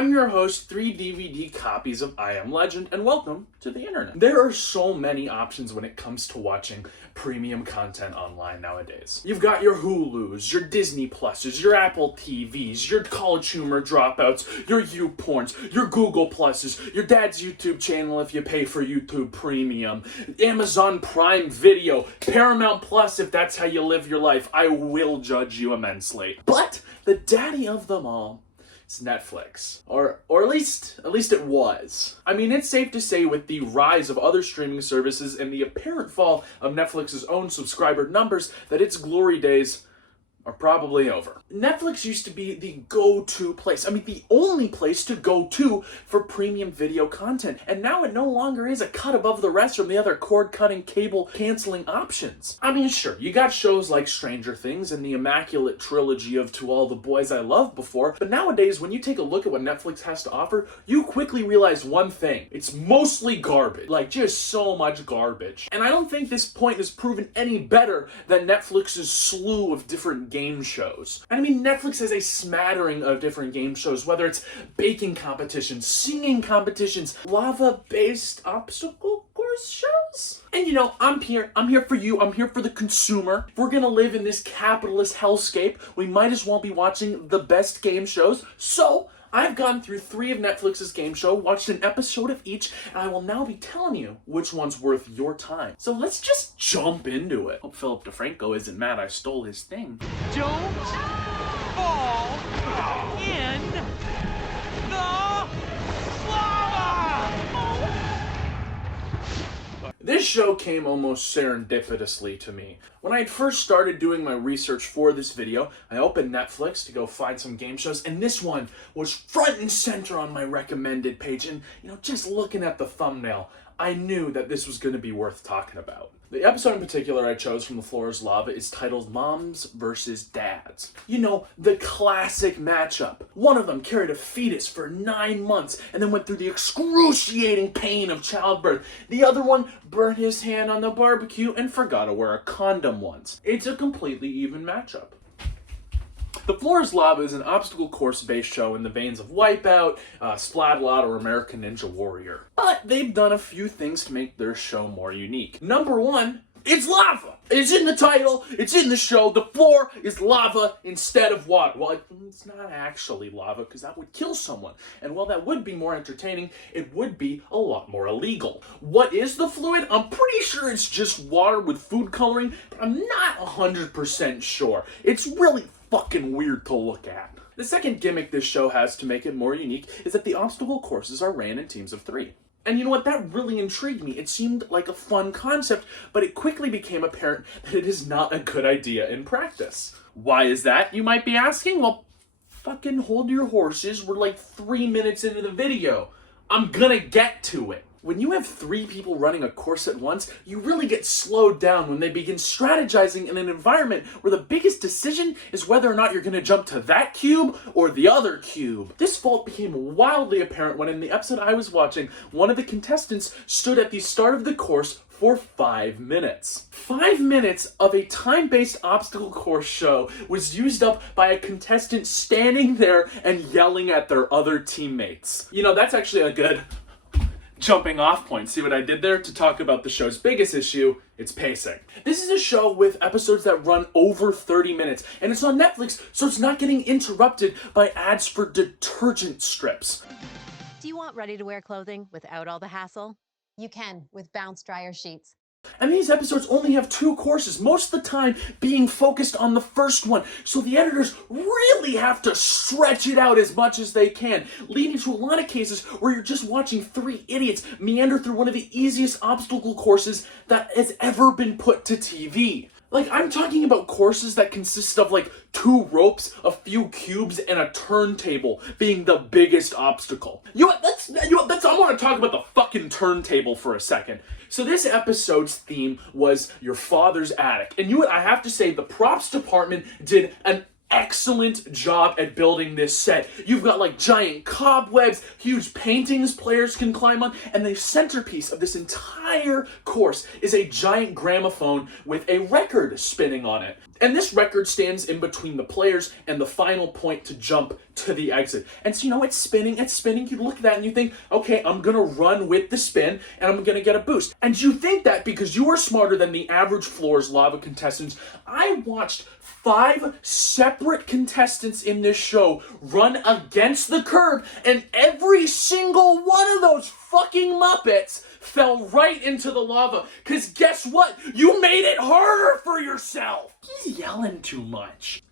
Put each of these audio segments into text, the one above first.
I'm your host, 3 DVD copies of I Am Legend, and welcome to the internet. There are so many options when it comes to watching premium content online nowadays. You've got your Hulus, your Disney Pluses, your Apple TVs, your College Humor dropouts, your YouPorns, your Google Pluses, your dad's YouTube channel if you pay for YouTube Premium, Amazon Prime Video, Paramount Plus if that's how you live your life. I will judge you immensely. But the daddy of them all, it's Netflix. Or at least it was. I mean, it's safe to say with the rise of other streaming services and the apparent fall of Netflix's own subscriber numbers that its glory days are probably over. Netflix used to be the go-to place. I mean, the only place to go to for premium video content. And now it no longer is a cut above the rest from the other cord-cutting, cable-canceling options. I mean, sure, you got shows like Stranger Things and the immaculate trilogy of To All the Boys I Loved before, but nowadays, when you take a look at what Netflix has to offer, you quickly realize one thing. It's mostly garbage. Like, just so much garbage. And I don't think this point is proven any better than Netflix's slew of different game shows. I mean, Netflix has a smattering of different game shows, whether it's baking competitions, singing competitions, lava-based obstacle course shows. And you know, I'm here for you, I'm here for the consumer. If we're gonna live in this capitalist hellscape, we might as well be watching the best game shows. So, I've gone through 3 of Netflix's game show, watched an episode of each, and I will now be telling you which one's worth your time. So let's just jump into it. Hope Philip DeFranco isn't mad I stole his thing. Don't fall in the lava! This show came almost serendipitously to me. When I had first started doing my research for this video, I opened Netflix to go find some game shows, and this one was front and center on my recommended page. And, you know, just looking at the thumbnail, I knew that this was going to be worth talking about. The episode in particular I chose from The Floor is Lava is titled Moms vs. Dads. You know, the classic matchup. One of them carried a fetus for 9 months and then went through the excruciating pain of childbirth. The other one burnt his hand on the barbecue and forgot to wear a condom once. It's a completely even matchup. The Floor is Lava is an obstacle course-based show in the veins of Wipeout, Splat-A-Lot, or American Ninja Warrior. But they've done a few things to make their show more unique. Number 1, it's lava! It's in the title, it's in the show, the floor is lava instead of water. Well, it's not actually lava, because that would kill someone. And while that would be more entertaining, it would be a lot more illegal. What is the fluid? I'm pretty sure it's just water with food coloring, but I'm not 100% sure. It's really fucking weird to look at. The second gimmick this show has to make it more unique is that the obstacle courses are ran in teams of 3. And you know what, that really intrigued me. It seemed like a fun concept, but it quickly became apparent that it is not a good idea in practice. Why is that, you might be asking? Well, fucking hold your horses, we're like 3 minutes into the video. I'm gonna get to it. When you have 3 people running a course at once, you really get slowed down when they begin strategizing in an environment where the biggest decision is whether or not you're going to jump to that cube or the other cube. This fault became wildly apparent when in the episode I was watching, one of the contestants stood at the start of the course for 5 minutes. 5 minutes of a time-based obstacle course show was used up by a contestant standing there and yelling at their other teammates. You know, that's actually a good jumping off point. See what I did there? To talk about the show's biggest issue, its pacing. This is a show with episodes that run over 30 minutes, and it's on Netflix, so it's not getting interrupted by ads for detergent strips. Do you want ready-to-wear clothing without all the hassle? You can with Bounce Dryer Sheets. And these episodes only have 2 courses, most of the time being focused on the first one, so the editors really have to stretch it out as much as they can, leading to a lot of cases where you're just watching 3 idiots meander through one of the easiest obstacle courses that has ever been put to TV. Like, I'm talking about courses that consist of, like, 2 ropes, a few cubes, and a turntable being the biggest obstacle. I want to talk about the fucking turntable for a second. So this episode's theme was your father's attic. And I have to say, the props department did an excellent job at building this set. You've got like giant cobwebs, huge paintings players can climb on, and the centerpiece of this entire course is a giant gramophone with a record spinning on it. And this record stands in between the players and the final point to jump to the exit. And so, it's spinning. You look at that and you think, okay, I'm gonna run with the spin and I'm gonna get a boost. And you think that because you are smarter than the average Floor's Lava contestants. I watched 5 separate contestants in this show run against the curb, and every single one of those fucking Muppets fell right into the lava. Cause guess what? You made it harder for yourself. He's yelling too much.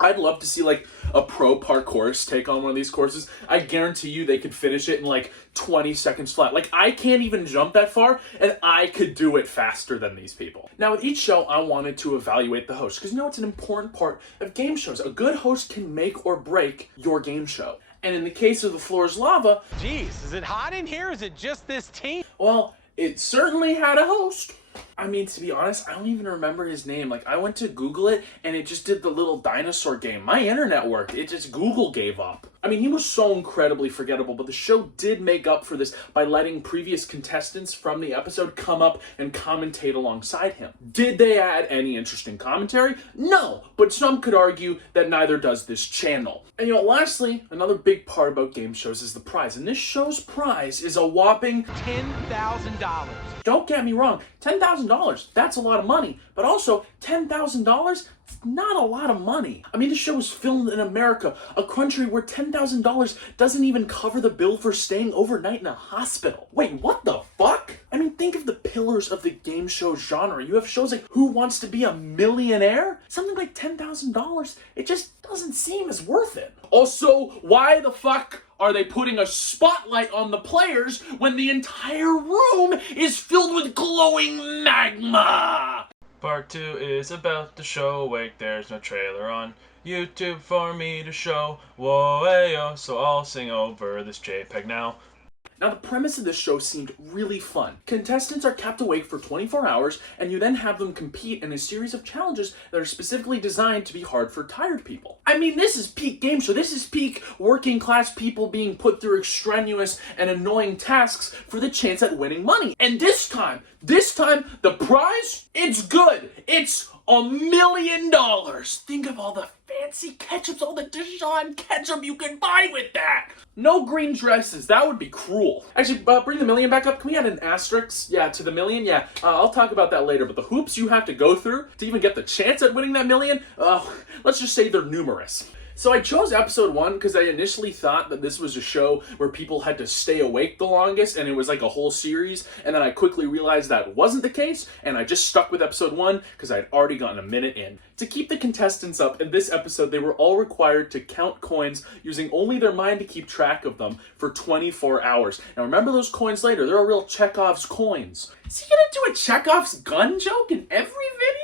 I'd love to see like a pro parkourist take on one of these courses. I guarantee you they could finish it in like 20 seconds flat. Like I can't even jump that far and I could do it faster than these people. Now with each show I wanted to evaluate the host because it's an important part of game shows. A good host can make or break your game show. And in the case of the Floor's Lava, Jeez, is it hot in here? Is it just this team? well, it certainly had a host. I mean, to be honest, I don't even remember his name. Like, I went to Google it, and it just did the little dinosaur game. My internet worked. It just, Google gave up. I mean, he was so incredibly forgettable, but the show did make up for this by letting previous contestants from the episode come up and commentate alongside him. Did they add any interesting commentary? No, but some could argue that neither does this channel. And lastly, another big part about game shows is the prize. And this show's prize is a whopping $10,000. Don't get me wrong, $10,000, that's a lot of money. But also, $10,000, it's not a lot of money. I mean, this show was filmed in America, a country where $10,000 doesn't even cover the bill for staying overnight in a hospital. Wait, what the fuck? I mean, think of the pillars of the game show genre. You have shows like Who Wants to Be a Millionaire? Something like $10,000, it just doesn't seem as worth it. Also, why the fuck are they putting a spotlight on the players when the entire room is filled with glowing magma? Part 2 is about the show Awake. There's no trailer on YouTube for me to show. Whoa, ayo, so I'll sing over this JPEG now. Now, the premise of this show seemed really fun. Contestants are kept awake for 24 hours, and you then have them compete in a series of challenges that are specifically designed to be hard for tired people. I mean, this is peak game show. This is peak working class people being put through extraneous and annoying tasks for the chance at winning money. And this time, the prize, it's good. It's $1 million. Think of all the fancy ketchups, all the Dijon ketchup you can buy with that. No green dresses, that would be cruel. Actually, bring the million back up. Can we add an asterisk? Yeah, to the million? Yeah, I'll talk about that later. But the hoops you have to go through to even get the chance at winning that million, let's just say they're numerous. So I chose episode 1 because I initially thought that this was a show where people had to stay awake the longest and it was like a whole series, and then I quickly realized that wasn't the case, and I just stuck with episode 1 because I'd already gotten a minute in. To keep the contestants up, in this episode they were all required to count coins using only their mind to keep track of them for 24 hours. Now remember those coins later, they're real Chekhov's coins. Is he gonna do a Chekhov's gun joke in every video?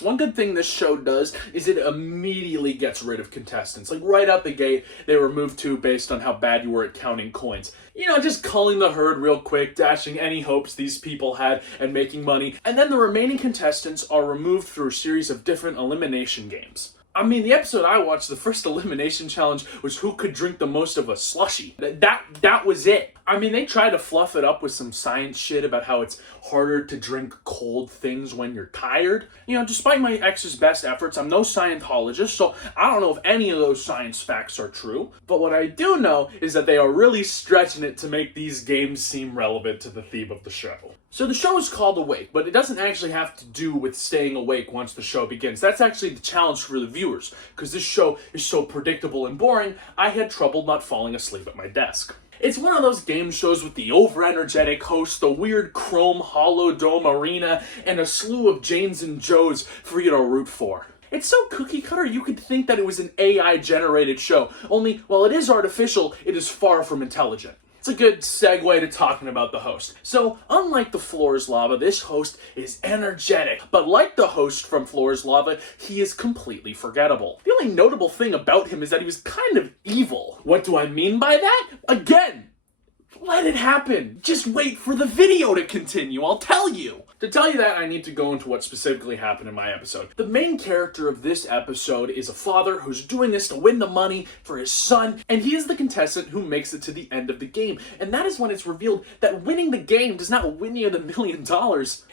One good thing this show does is it immediately gets rid of contestants. Like right out the gate, they were moved to based on how bad you were at counting coins. Just culling the herd real quick, dashing any hopes these people had and making money. And then the remaining contestants are removed through a series of different elimination games. I mean, the episode I watched, the first elimination challenge was who could drink the most of a slushie. That was it. I mean, they tried to fluff it up with some science shit about how it's harder to drink cold things when you're tired. Despite my ex's best efforts, I'm no Scientologist, so I don't know if any of those science facts are true. But what I do know is that they are really stretching it to make these games seem relevant to the theme of the show. So the show is called Awake, but it doesn't actually have to do with staying awake once the show begins. That's actually the challenge for the viewers, because this show is so predictable and boring, I had trouble not falling asleep at my desk. It's one of those game shows with the over-energetic host, the weird chrome holodome arena, and a slew of Janes and Joes for you to root for. It's so cookie-cutter you could think that it was an AI-generated show, only while it is artificial, it is far from intelligent. It's a good segue to talking about the host. So, unlike the Floor's Lava, this host is energetic. But like the host from Floor's Lava, he is completely forgettable. The only notable thing about him is that he was kind of evil. What do I mean by that? Again, let it happen. Just wait for the video to continue, I'll tell you. To tell you that, I need to go into what specifically happened in my episode. The main character of this episode is a father who's doing this to win the money for his son, and he is the contestant who makes it to the end of the game. And that is when it's revealed that winning the game does not win you the $1 million.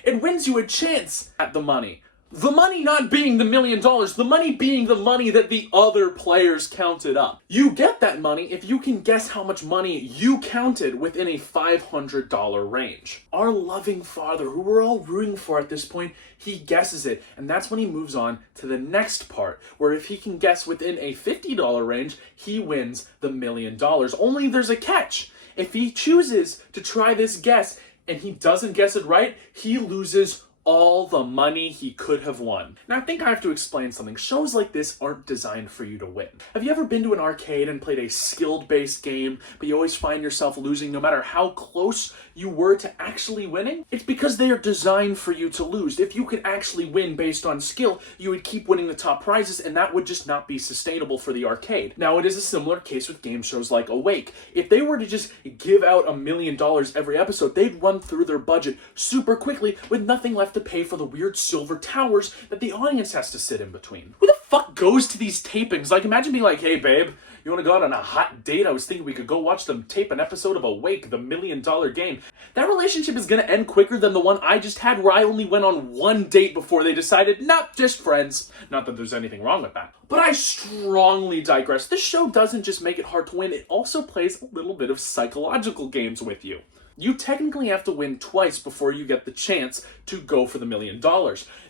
It wins you a chance at the money. The money not being the $1 million, the money being the money that the other players counted up. You get that money if you can guess how much money you counted within a $500 range. Our loving father, who we're all rooting for at this point, he guesses it, and that's when he moves on to the next part, where if he can guess within a $50 range, he wins the $1 million. Only there's a catch. If he chooses to try this guess and he doesn't guess it right, he loses all the money he could have won. Now, I think I have to explain something. Shows like this aren't designed for you to win. Have you ever been to an arcade and played a skill-based game, but you always find yourself losing no matter how close you were to actually winning? It's because they are designed for you to lose. If you could actually win based on skill, you would keep winning the top prizes, and that would just not be sustainable for the arcade. Now, it is a similar case with game shows like Awake. If they were to just give out $1 million every episode, they'd run through their budget super quickly with nothing left to pay for the weird silver towers that the audience has to sit in between. Who the fuck goes to these tapings? Like, imagine being like, hey babe, you want to go out on a hot date? I was thinking we could go watch them tape an episode of Awake, the $1 million game. That relationship is going to end quicker than the one I just had, where I only went on one date before they decided, not just friends. Not that there's anything wrong with that. But I strongly digress. This show doesn't just make it hard to win, it also plays a little bit of psychological games with you. You technically have to win twice before you get the chance to go for the $1 million.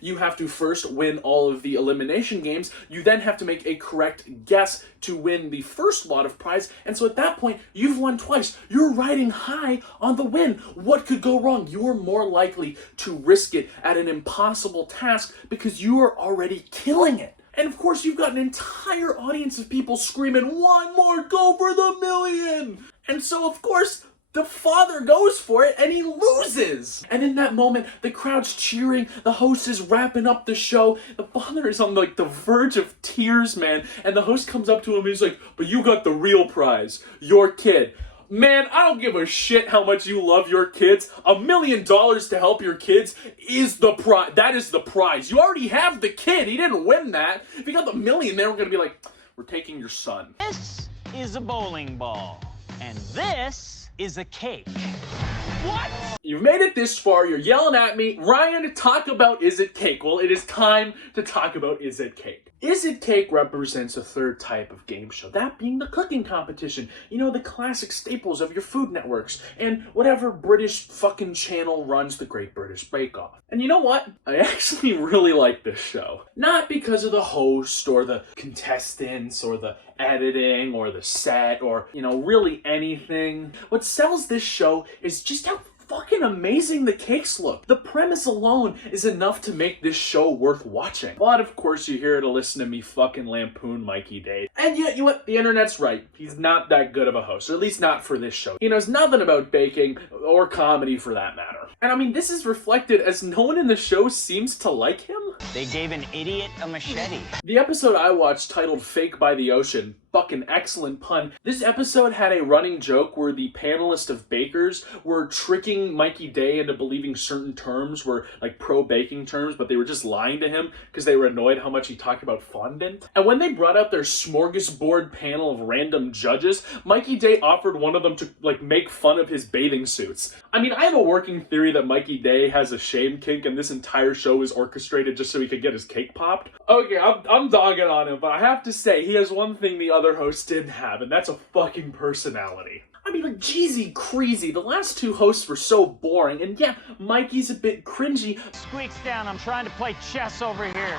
You have to first win all of the elimination games. You then have to make a correct guess to win the first lot of prize. And so at that point, you've won twice. You're riding high on the win. What could go wrong? You're more likely to risk it at an impossible task because you are already killing it. And of course, you've got an entire audience of people screaming, one more, go for the $1 million. And so, of course, the father goes for it and he loses. And in that moment, the crowd's cheering, the host is wrapping up the show. The father is on like the verge of tears, man. And the host comes up to him and he's like, but you got the real prize, your kid. Man, I don't give a shit how much you love your kids. $1 million to help your kids is the prize. That is the prize. You already have the kid. He didn't win that. If you got the $1 million, they were going to be like, we're taking your son. This is a bowling ball, and this is a cake. What? You've made it this far, you're yelling at me, Ryan, talk about Is It Cake? Well, it is time to talk about Is It Cake? Is It Cake represents a third type of game show, that being the cooking competition. You know, the classic staples of your Food Networks, and whatever British fucking channel runs the Great British Bake Off. And you know what? I actually really like this show. Not because of the host, or the contestants, or the editing, or the set, or, you know, really anything. What sells this show is just how fucking amazing the cakes look. The premise alone is enough to make this show worth watching. But of course you're here to listen to me fucking lampoon Mikey Day. And yet, you know what? The internet's right. He's not that good of a host, or at least not for this show. He knows nothing about baking, or comedy for that matter. And I mean, this is reflected as no one in the show seems to like him. They gave an idiot a machete. The episode I watched, titled Fake by the Ocean, fucking excellent pun. This episode had a running joke where the panelists of bakers were tricking Mikey Day into believing certain terms were like pro-baking terms, but they were just lying to him because they were annoyed how much he talked about fondant. And when they brought out their smorgasbord panel of random judges, Mikey Day offered one of them to like make fun of his bathing suits. I mean, I have a working theory that Mikey Day has a shame kink and this entire show was orchestrated just so he could get his cake popped. Okay, I'm dogging on him, but I have to say, he has one thing the other hosts didn't have, and that's a fucking personality. I mean, like, Jeezy, Creasy, the last two hosts were so boring, and yeah, Mikey's a bit cringy. Squeaks down, I'm trying to play chess over here.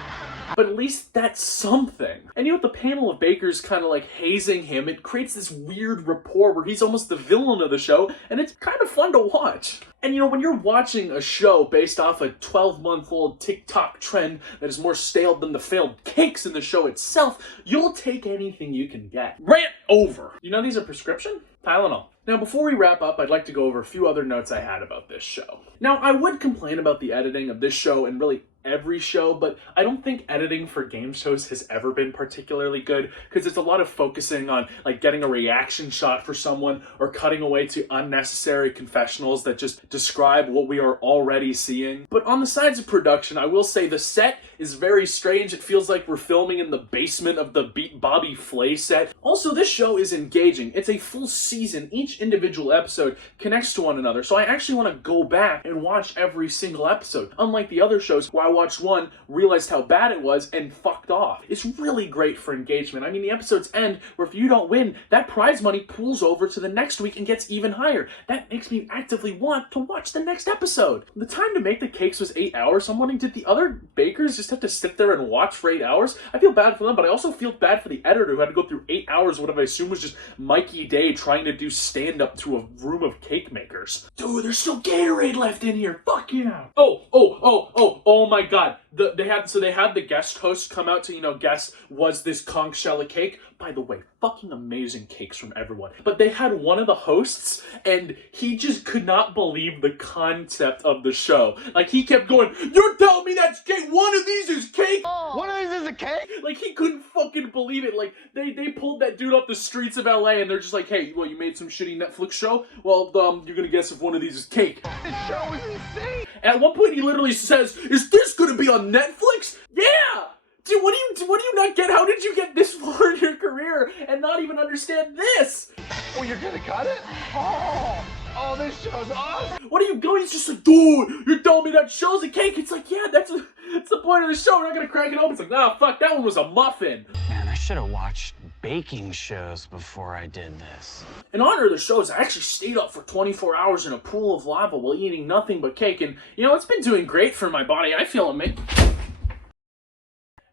But at least that's something. And you know, with the panel of bakers kind of like hazing him, it creates this weird rapport where he's almost the villain of the show, and it's kind of fun to watch. And you know, when you're watching a show based off a 12-month-old TikTok trend that is more stale than the failed cakes in the show itself, you'll take anything you can get. Rant over. You know these are prescription? Tylenol. Now, before we wrap up, I'd like to go over a few other notes I had about this show. Now, I would complain about the editing of this show and really every show, but I don't think editing for game shows has ever been particularly good, because it's a lot of focusing on like getting a reaction shot for someone or cutting away to unnecessary confessionals that just describe what we are already seeing. But on the sides of production, I will say the set is very strange. It feels like we're filming in the basement of the Beat Bobby Flay set. Also, this show is engaging. It's a full season. Each individual episode connects to one another, so I actually want to go back and watch every single episode. Unlike the other shows where I watched one, realized how bad it was, and fucked off. It's really great for engagement. I mean, the episodes end where if you don't win, that prize money pools over to the next week and gets even higher. That makes me actively want to watch the next episode. The time to make the cakes was 8 hours, so I'm wondering, did the other bakers just have to sit there and watch for 8 hours? I feel bad for them, but I also feel bad for the editor who had to go through 8 hours of what I assume was just Mikey Day trying to do stand-up to a room of cake makers. Dude, there's still Gatorade left in here. Fuck yeah. Oh my god. They had the guest host come out to, guess, was this conch shell a cake? By the way, fucking amazing cakes from everyone. But they had one of the hosts, and he just could not believe the concept of the show. Like, he kept going, "You're telling me that's cake? One of these is cake?" One of these is a cake? Like, he couldn't fucking believe it. Like, they pulled that dude off the streets of LA, and they're just like, "Hey, well, you made some shitty Netflix show? Well, you're gonna guess if one of these is cake." This show is insane. At one point, he literally says, "Is this gonna be on Netflix?" Yeah! Dude, what do you not get? How did you get this far in your career and not even understand this? Oh, you're gonna cut it? Oh, this show's awesome. What are you going? He's just like, "Dude, you're telling me that show's a cake?" It's like, yeah, that's the point of the show. We're not gonna crack it open. It's like, nah, fuck, that one was a muffin. Man, I should have watched baking shows before I did this. In honor of the shows, I actually stayed up for 24 hours in a pool of lava while eating nothing but cake, and, it's been doing great for my body. I feel amazing.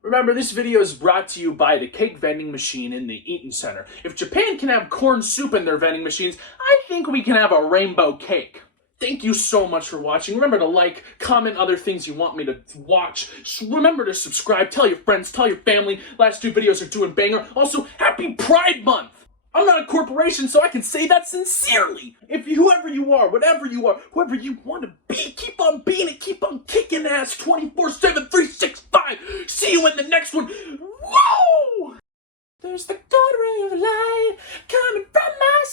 Remember, this video is brought to you by the cake vending machine in the Eaton Center. If Japan can have corn soup in their vending machines, I think we can have a rainbow cake. Thank you so much for watching. Remember to like, comment other things you want me to watch. Remember to subscribe, tell your friends, tell your family. Last 2 videos are doing banger. Also, happy Pride Month! I'm not a corporation, so I can say that sincerely. If whoever you are, whatever you are, whoever you want to be, keep on being it, keep on kicking ass 24/7, 365. See you in the next one. Whoa! There's the God ray of light coming from my